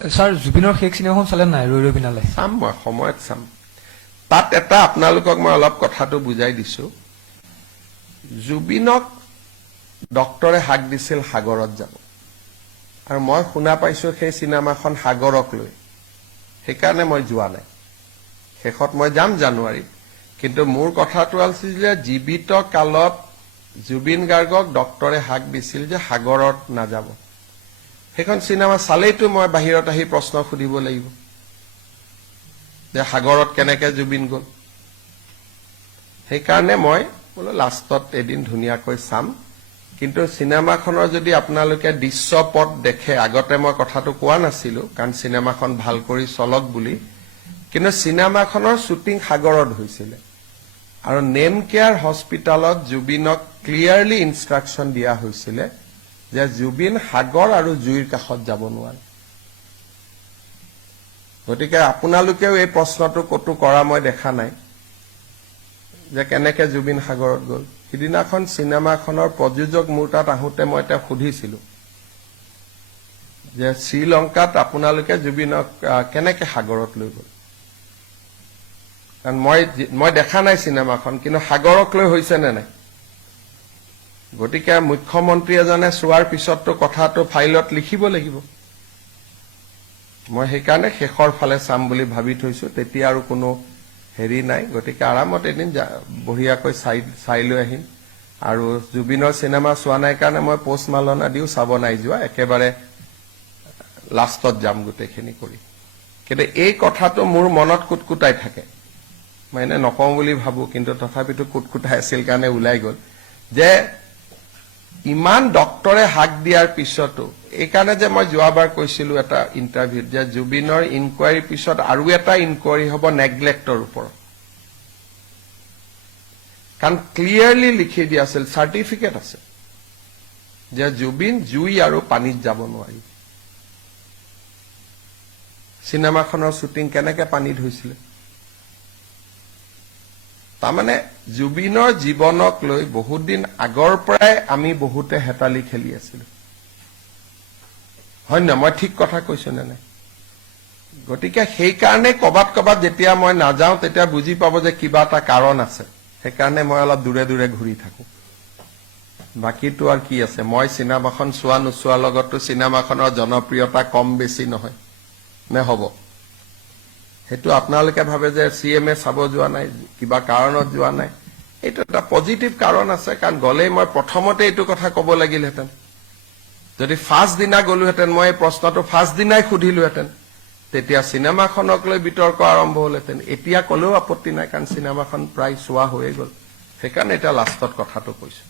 Sir জুবিনৰ শেষ চিনেমাখন চালে নাই ৰৈ ৰৈ বিনালে? চাম, মই সময়ত চাম। তাত এটা আপোনালোকক মই অলপ কথাটো বুজাই দিছো। জুবিনক ডক্টৰে হাক দিছিল সাগৰত যাব, আৰু মই শুনা পাইছো সেই চিনেমাখন সাগৰক লৈ, সেইকাৰণে মই যোৱা নাই। শেষত মই যাম জানুৱাৰীত, কিন্তু মোৰ কথাটো আছিল যে জীৱিত কালত জুবিন গাৰ্গক ডক্টৰে হাক দিছিল যে সাগৰত নাযাব। সেইখন চিনেমা চালেইতো মই বাহিৰত আহি প্ৰশ্ন সুধিব লাগিব যে সাগৰত কেনেকে জুবিন গ'ল। সেইকাৰণে মই বোলো লাষ্টত এদিন ধুনীয়াকৈ চাম। কিন্তু চিনেমাখনৰ যদি আপোনালোকে দৃশ্যপট দেখে, আগতে মই কথাটো কোৱা নাছিলো কাৰণ চিনেমাখন ভাল কৰি চলক বুলি, কিন্তু চিনেমাখনৰ শ্বুটিং সাগৰত হৈছিলে, আৰু নেম কেয়াৰ হস্পিটালত জুবিনক ক্লিয়াৰলি ইনষ্ট্ৰাকশ্যন দিয়া হৈছিলে যে জুবিন সাগৰ আৰু জুইৰ কাষত যাব নোৱাৰে। গতিকে আপোনালোকেও এই প্ৰশ্নটো কতো কৰা মই দেখা নাই যে কেনেকে জুবিন সাগৰত গ'ল। সিদিনাখন চিনেমাখনৰ প্ৰযোজক মোৰ তাত আহোঁতে মই তেওঁক সুধিছিলো যে শ্ৰীলংকাত আপোনালোকে জুবিনক কেনেকে সাগৰত লৈ গ'ল, কাৰণ মই দেখা নাই চিনেমাখন, কিন্তু সাগৰক লৈ হৈছে নে নাই। গতিকে মুখ্যমন্ত্ৰী এজনে চোৱাৰ পিছততো কথাটো ফাইলত লিখিব লাগিব। মই সেইকাৰণে শেষৰ ফালে চাম বুলি ভাবি থৈছো, তেতিয়া আৰু কোনো হেৰি নাই। গতিকে আৰামত এদিন বঢ়িয়াকৈ চাই লৈ আহিম। আৰু জুবিনৰ চিনেমা চোৱা নাই কাৰণে মই পোষ্ট মালনা দিও চাব নাই যোৱা, একেবাৰে লাষ্টত যাম গোটেইখিনি কৰি। কিন্তু এই কথাটো মোৰ মনত কুটকুটাই থাকে, মই এনে নকওঁ বুলি ভাবো, কিন্তু তথাপিতো কুটকুটাই আছিল কাৰণে ওলাই গ'ল যে ইমান ডক্টৰে হাক দিয়াৰ পিছতো। এইকাৰণে যে মই যোৱাবাৰ কৈছিলো এটা ইণ্টাৰভিউত যে জুবিনৰ ইনকুৱাৰীৰ পিছত আৰু এটা ইনকুৱাৰী হ'ব নেগলেক্টৰ ওপৰত, কাৰণ ক্লিয়াৰলি লিখি দিয়া আছিল, চাৰ্টিফিকেট আছে যে জুবিন জুই আৰু পানীত যাব নোৱাৰি। চিনেমাখনৰ শ্বুটিং কেনেকে পানীত হৈছিলে। তাৰমানে জুবিনৰ জীৱনক লৈ বহুত দিন আগৰ পৰাই আমি বহুতে হেতালি খেলি আছিলো, হয় নহয়? মই ঠিক কথা কৈছো নে নাই? গতিকে সেইকাৰণে কবাত যেতিয়া মই নাযাওঁ তেতিয়া বুজি পাব যে কিবা এটা কাৰণ আছে, সেইকাৰণে মই অলপ দূৰে দূৰে ঘূৰি থাকো। বাকীটো আৰু কি আছে, মই চিনেমাখন চোৱা নোচোৱাৰ লগতো চিনেমাখনৰ জনপ্ৰিয়তা কম বেছি নহয় নে হ'ব? সেইটো আপোনালোকে ভাবে যে CMA চাব যোৱা নাই, কিবা কাৰণত যোৱা নাই। এইটো এটা পজিটিভ কাৰণ আছে, কাৰণ গ'লেই মই প্ৰথমতে এইটো কথা ক'ব লাগিলহেঁতেন। যদি ফাৰ্ষ্ট দিনা গ'লোহেঁতেন, মই এই প্ৰশ্নটো ফাৰ্ষ্ট দিনাই সুধিলোহেঁতেন, তেতিয়া চিনেমাখনক লৈ বিতৰ্ক আৰম্ভ হ'লহেঁতেন। এতিয়া ক'লেও আপত্তি নাই, কাৰণ চিনেমাখন প্ৰায় চোৱা হৈয়ে গ'ল। সেইকাৰণে এতিয়া লাষ্টত কথাটো কৈছো।